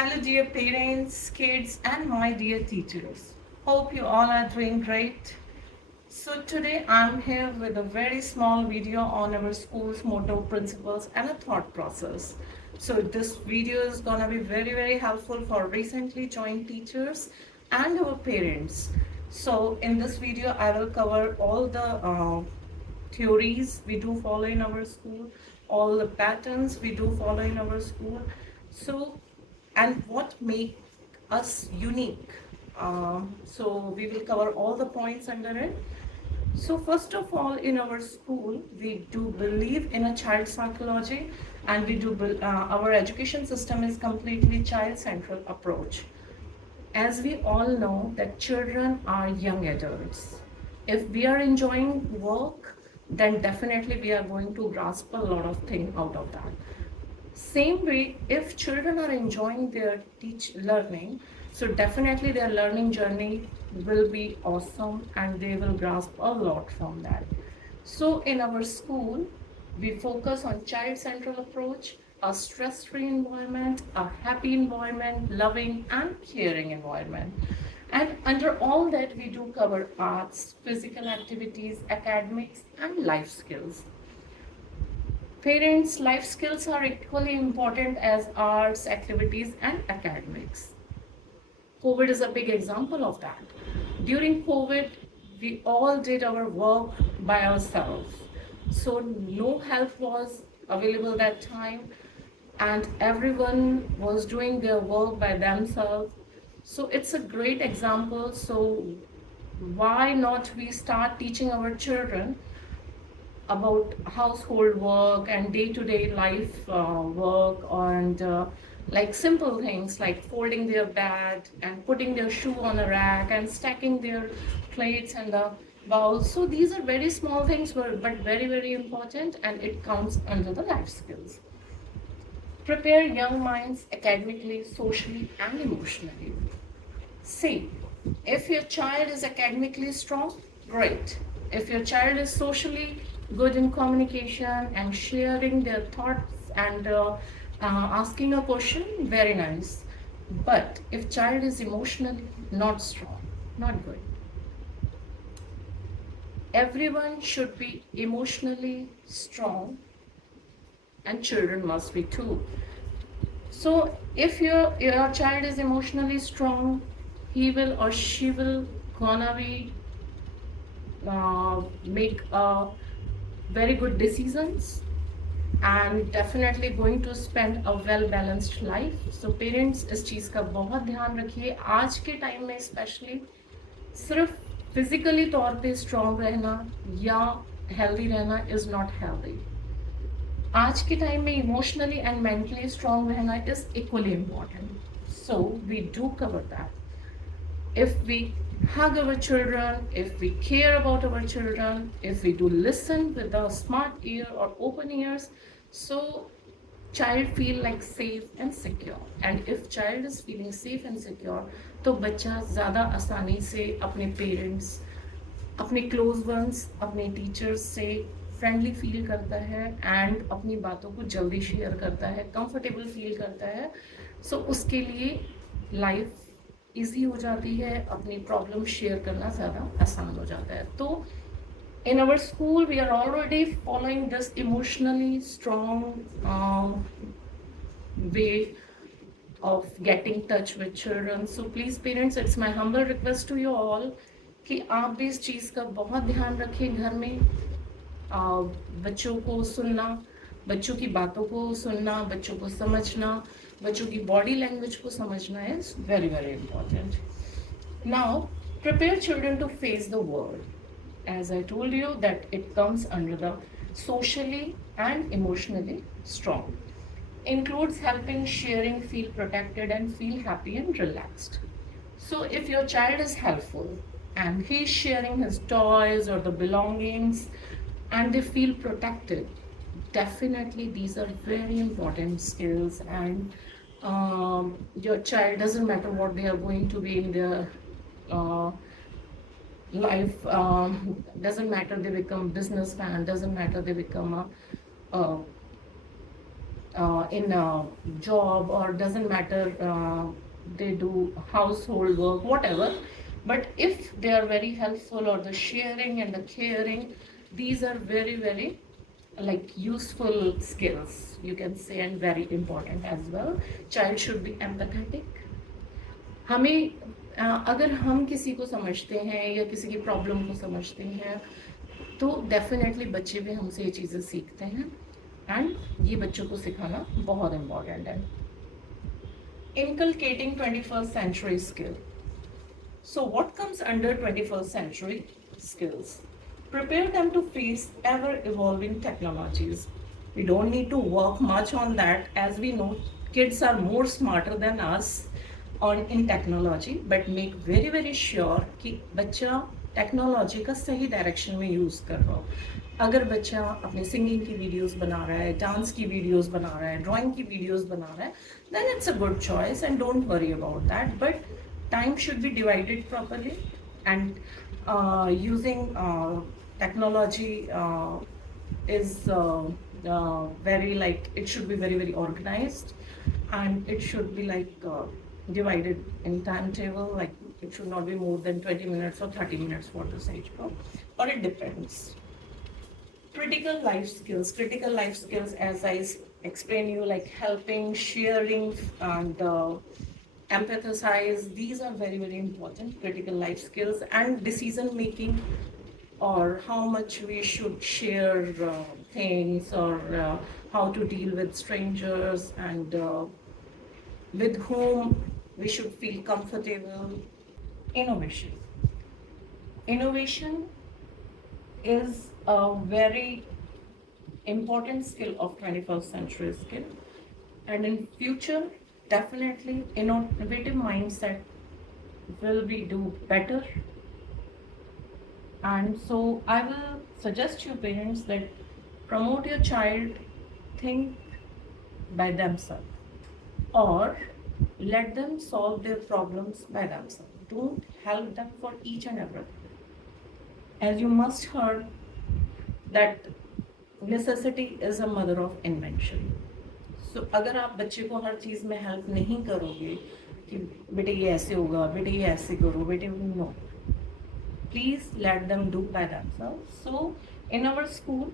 Hello, dear parents, kids, and my dear teachers. Hope you all are doing great. So, today I'm here with a very small video on our school's motto, principles, and a thought process. So, this video is gonna be very helpful for recently joined teachers and our parents. So, in this video, I will cover all the theories we do follow in our school, all the patterns we do follow in our school. So, and what make us unique. So we will cover all the points under it. So first of all, in our school, we do believe in a child psychology, and our education system is completely child-central approach. As we all know that children are young adults. If we are enjoying work, then definitely we are going to grasp a lot of things out of that. Same way, if children are enjoying their teach learning, so definitely their learning journey will be awesome and they will grasp a lot from that. So in our school, we focus on child-central approach, a stress-free environment, a happy environment, loving and caring environment. And under all that, we do cover arts, physical activities, academics, and life skills. Parents' life skills are equally important as arts, activities, and academics. COVID is a big example of that. During COVID, we all did our work by ourselves. So no help was available that time, and everyone was doing their work by themselves. So it's a great example. So why not we start teaching our children about household work and day-to-day life work, and like simple things like folding their bed and putting their shoe on a rack and stacking their plates and the bowls. So these are very small things, but very important, and it counts under the life skills. Prepare young minds academically, socially, and emotionally. See, if your child is academically strong, great. If your child is socially good in communication and sharing their thoughts and asking a question, very nice. But if child is emotionally not strong, not good. Everyone should be emotionally strong, and children must be too. So if your child is emotionally strong, he will or she will gonna be make very good decisions and definitely going to spend a well balanced life. So parents इस चीज़ का बहुत ध्यान रखिए आज के time में specially सिर्फ physically तौर पे स्ट्रांग रहना या हेल्दी रहना इज नॉट हेल्दी. आज के टाइम में इमोशनली एंड मेंटली स्ट्रांग रहना is equally important. So we do cover that. If we hug our children, if we care about our children, if we do listen with a smart ear or open ears, so child feel like safe and secure. And if child is feeling safe and secure, तो बच्चा ज़्यादा आसानी से अपने parents, अपने close ones, अपने teachers से friendly feel करता है एंड अपनी बातों को जल्दी शेयर करता है, कंफर्टेबल फील करता है. सो उसके लिए लाइफ ईजी हो जाती है, अपनी प्रॉब्लम शेयर करना ज़्यादा आसान हो जाता है. तो in our school we are already following this emotionally strong way of getting touch with children. So please parents, it's my humble request to you all कि आप भी इस चीज़ का बहुत ध्यान रखें घर में. बच्चों को सुनना, बच्चों की बातों को सुनना, बच्चों को समझना, बच्चों की बॉडी लैंग्वेज को समझना is very important. Now, prepare children to face the world. As I told you that it comes under the socially and emotionally strong. Includes helping, sharing, feel protected and feel happy and relaxed. So if your child is helpful and he's sharing his toys or the belongings and they feel protected, definitely these are very important skills. And your child, doesn't matter what they are going to be in their uh, life, doesn't matter they become businessman, doesn't matter they become a in a job, or doesn't matter, they do household work, whatever. But if they are very helpful, or the sharing and the caring, these are very, very like useful skills, you can say, and very important as well. Child should be empathetic. हमें अगर हम किसी को समझते हैं या किसी की प्रॉब्लम को समझते हैं, तो डेफिनेटली बच्चे भी हमसे ये चीज़ें सीखते हैं, एंड ये बच्चों को सिखाना बहुत इम्पॉर्टेंट है. Inculcating 21st century skill. So what comes under 21st century skills? Prepare them to face ever evolving technologies. We don't need to work much on that, as we know kids are more smarter than us on in technology, but make very very sure कि बच्चा technology का सही direction में use कर रहा हो. अगर बच्चा अपने सिंगिंग की वीडियोस बना रहा है, डांस की वीडियोस बना रहा है, ड्राइंग की वीडियोस बना रहा है, then it's a good choice and don't worry about that. But time should be divided properly, and using technology is very like, it should be very very organized, and it should be like divided in timetable, like it should not be more than 20 minutes or 30 minutes for this age group, or it depends. Critical life skills, as I explain you, like helping, sharing, and empathize, these are very very important critical life skills. And decision making, or how much we should share things, or how to deal with strangers, and with whom we should feel comfortable. Innovation is a very important skill of 21st century skill, and in future definitely innovative mindset will be do better. And so I will suggest you parents that promote your child think by themselves, or let them solve their problems by themselves. Don't help them for each and everything. As you must heard that necessity is a mother of invention. So अगर आप बच्चे को हर चीज़ में help नहीं करोगे कि बेटे ये ऐसे होगा, बेटे ये ऐसे करो, बेटे no, please let them do by themselves. So in our school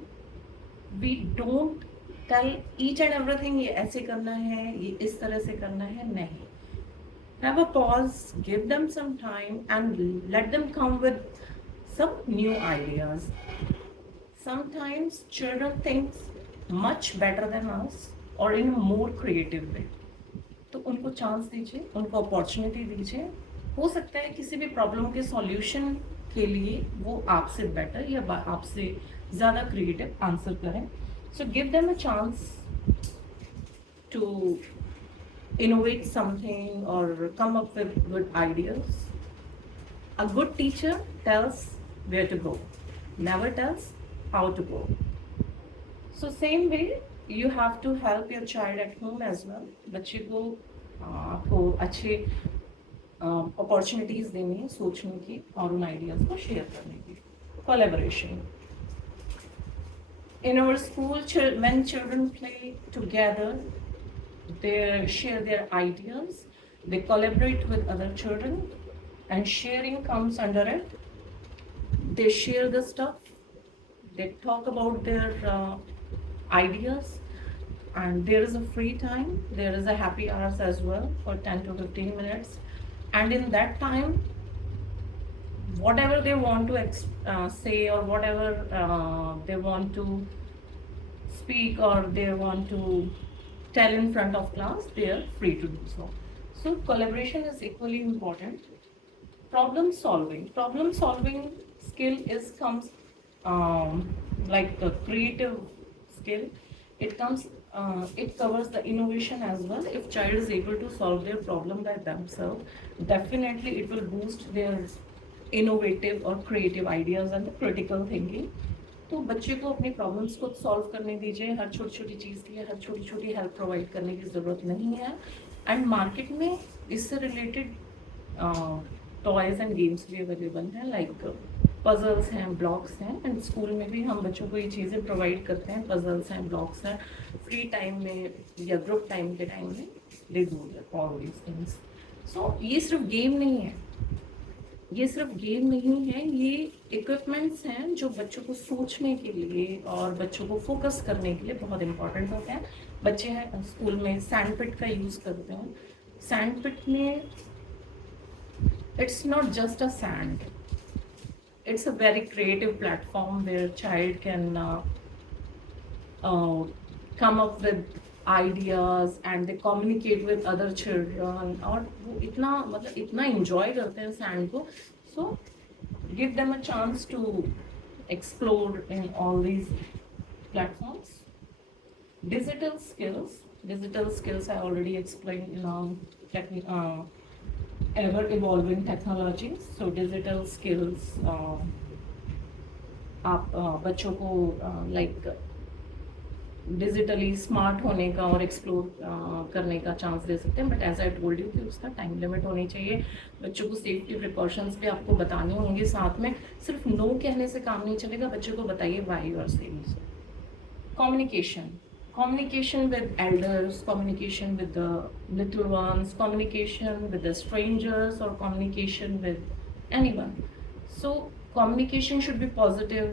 we don't tell each and everything, ये ऐसे करना है, ये इस तरह से करना है, नहीं. Have a pause, give them some time, and let them come with some new ideas. Sometimes children think much better than us, or in a more creative way. तो उनको चांस दीजिए, उनको अपॉर्चुनिटी दीजिए. हो सकता है किसी भी प्रॉब्लम के सॉल्यूशन के लिए वो आपसे बेटर या आपसे ज़्यादा क्रिएटिव आंसर करें. So give them a chance to innovate something or come up with good ideas. A good teacher tells where to go, never tells how to go. So same way you have to help your child at home as well. बच्चे को आपको अच्छे opportunities देनी है सोचने की और उन आइडियाज को शेयर करने की. Collaboration. In our school, when children play together, they share their ideas, they collaborate with other children, and sharing comes under it. They share the stuff, they talk about their ideas, and there is a free time, there is a happy hours as well for 10 to 15 minutes. And in that time, whatever they want to say, or whatever they want to speak, or they want to tell in front of class, they are free to do so. So collaboration is equally important. Problem solving skill comes like a creative skill. It covers the innovation as well. If child is able to solve their problem by themselves, definitely it will boost their innovative or creative ideas and the critical thinking. तो बच्चे को अपनी problems खुद solve करने दीजिए. हर छोटी छोटी चीज़ के लिए हर छोटी छोटी हेल्प प्रोवाइड करने की ज़रूरत नहीं है. एंड मार्केट में इससे रिलेटेड टॉयज़ एंड गेम्स भी अवेलेबल हैं, लाइक पजल्स हैं, ब्लॉक्स हैं, एंड स्कूल में भी हम बच्चों को ये चीज़ें प्रोवाइड करते हैं, पजल्स हैं, ब्लॉक्स हैं, फ्री टाइम में या ग्रुप टाइम के टाइम में they do all these things. So ये सिर्फ गेम नहीं है, ये सिर्फ गेम नहीं है, ये इक्विपमेंट्स हैं जो बच्चों को सोचने के लिए और बच्चों को फोकस करने के लिए बहुत इंपॉर्टेंट होते हैं। बच्चे हैं स्कूल में सैंड पिट का यूज़ करते हैं। सैंड पिट में it's not just a sand, it's a very creative platform where child can come up with ideas and they communicate with other children, और वो इतना मतलब इतना enjoy करते हैं sand को, so give them a chance to explore in all these platforms. Digital skills I already explained in ever evolving technologies. So digital skills आप बच्चों को लाइक डिजिटली स्मार्ट होने का और एक्सप्लोर करने का चांस दे सकते हैं, but as I told you कि उसका टाइम लिमिट होनी चाहिए। बच्चों को सेफ्टी प्रिकॉशंस भी आपको बताने होंगे साथ में, सिर्फ नो कहने से काम नहीं चलेगा, बच्चों को बताइए why you are saying so. Communication with elders, communication with the little ones, communication with the strangers, or communication with anyone. So communication should be positive,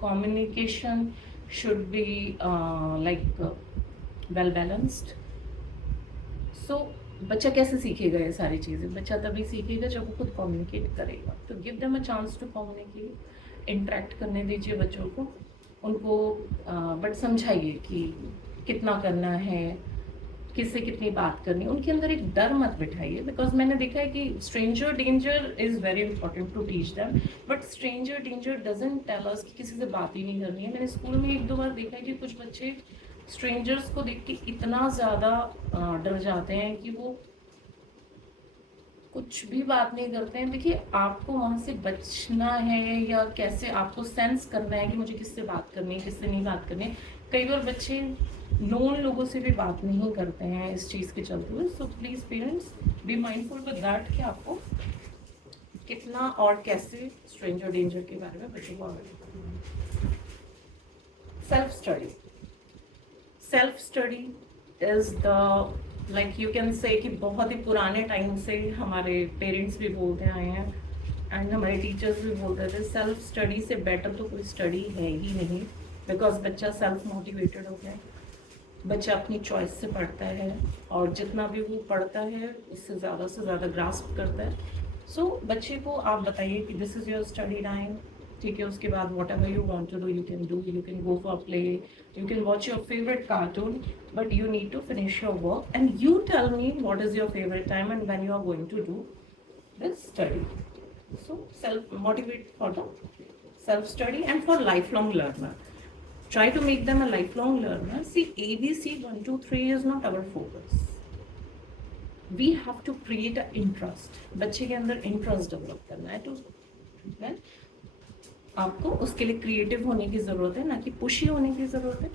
communication should be well balanced. So बच्चा कैसे सीखेगा ये सारी चीज़ें? बच्चा तभी सीखेगा जब वो खुद कम्युनिकेट करेगा। तो give them a chance to communicate, interact करने दीजिए बच्चों को, उनको बट समझाइए कि कितना करना है, किससे कितनी बात करनी है। उनके अंदर एक डर मत बिठाइए, बिकॉज मैंने देखा है कि stranger danger is very important to teach them, but stranger danger doesn't tell us कि किसी से बात ही नहीं करनी है। मैंने स्कूल में एक दो बार देखा है कि कुछ बच्चे स्ट्रेंजर्स को देख के इतना ज़्यादा डर जाते हैं कि वो कुछ भी बात नहीं करते हैं। देखिए, आपको वहाँ से बचना है या कैसे आपको सेंस करना है कि मुझे किससे बात करनी है, किससे नहीं बात करनी है। कई बार बच्चे नोन लोगों से भी बात नहीं करते हैं इस चीज़ के चलते हुए। So please parents be mindful with that कि आपको कितना और कैसे स्ट्रेंजर डेंजर के बारे में बच्चों को aware. Self study is the like you can say कि बहुत ही पुराने टाइम से हमारे पेरेंट्स भी बोलते आए हैं एंड हमारे टीचर्स भी बोलते थे, सेल्फ स्टडी से बेटर तो कोई स्टडी है ही नहीं, बिकॉज बच्चा सेल्फ मोटिवेटेड हो गया है, बच्चा अपनी चॉइस से पढ़ता है और जितना भी वो पढ़ता है उससे ज़्यादा से ज़्यादा ग्रास्प करता है। सो बच्चे को आप बताइए कि this is your study time, ठीक है। उसके बाद whatever you want to do you can do, you can go for play, you can watch your favourite cartoon, but you need to finish your work and you tell me what is your favourite time and when you are going to do this study. So self motivate for the self study and for lifelong learner, try to make them a lifelong learner. See, ABC 1 2 3 is not our focus. We have to create an interest. बच्चे के अंदर interest develop करना है, तो आपको उसके लिए creative होने की ज़रूरत है, ना कि पुशी होने की ज़रूरत है।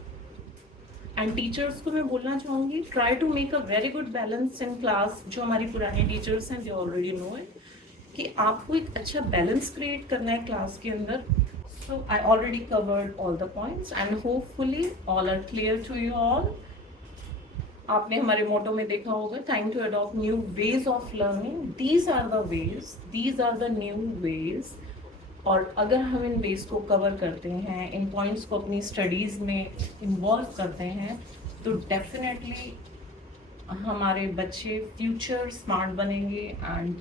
एंड टीचर्स को मैं बोलना चाहूँगी, try to make a very good balance in class. जो हमारी पुरानी टीचर्स हैं, दे ऑलरेडी नो इट, कि आपको एक अच्छा बैलेंस क्रिएट करना है क्लास के अंदर। So I already covered all the points and hopefully all are clear to you all. आपने हमारे मोटो में देखा होगा, time to adopt new ways of learning. These are the ways, these are the new ways. और अगर हम इन veg को cover करते हैं, इन पॉइंट्स को अपनी स्टडीज़ में इन्वॉल्व करते हैं, तो डेफिनेटली हमारे बच्चे फ्यूचर स्मार्ट बनेंगे and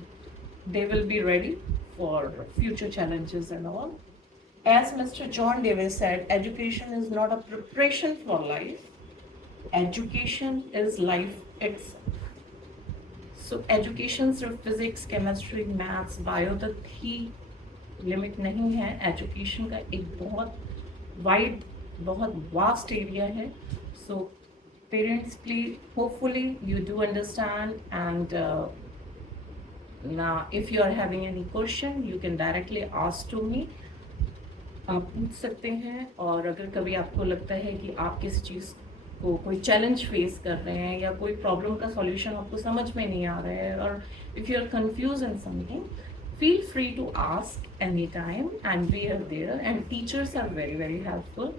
they will be ready for future challenges and all. As Mr. John Davis said, education is not a preparation for life. Education is life itself. So education सिर्फ physics, chemistry, maths, bio तक ही limit नहीं है। Education का एक बहुत wide, बहुत vast area है। So parents, please, hopefully you do understand, and now if you are having any question you can directly ask to me. आप पूछ सकते हैं, और अगर कभी आपको लगता है कि आप किसी चीज़ को कोई चैलेंज फेस कर रहे हैं या कोई प्रॉब्लम का सॉल्यूशन आपको समझ में नहीं आ रहा है, और if you are confuse in something, Feel free to ask anytime and we are there, and teachers are very very helpful.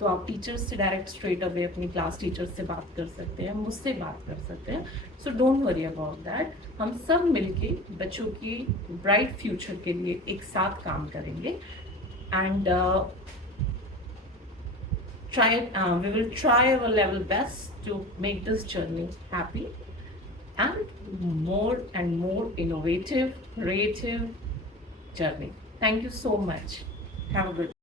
तो आप टीचर्स से डायरेक्ट स्ट्रेट अवे अपनी क्लास टीचर्स से बात कर सकते हैं, मुझसे बात कर सकते हैं. So don't worry about that. हम सब मिलके बच्चों की ब्राइट फ्यूचर के लिए एक साथ काम करेंगे. And we will try our level best to make this journey happy and more innovative, creative journey. Thank you so much. Have a good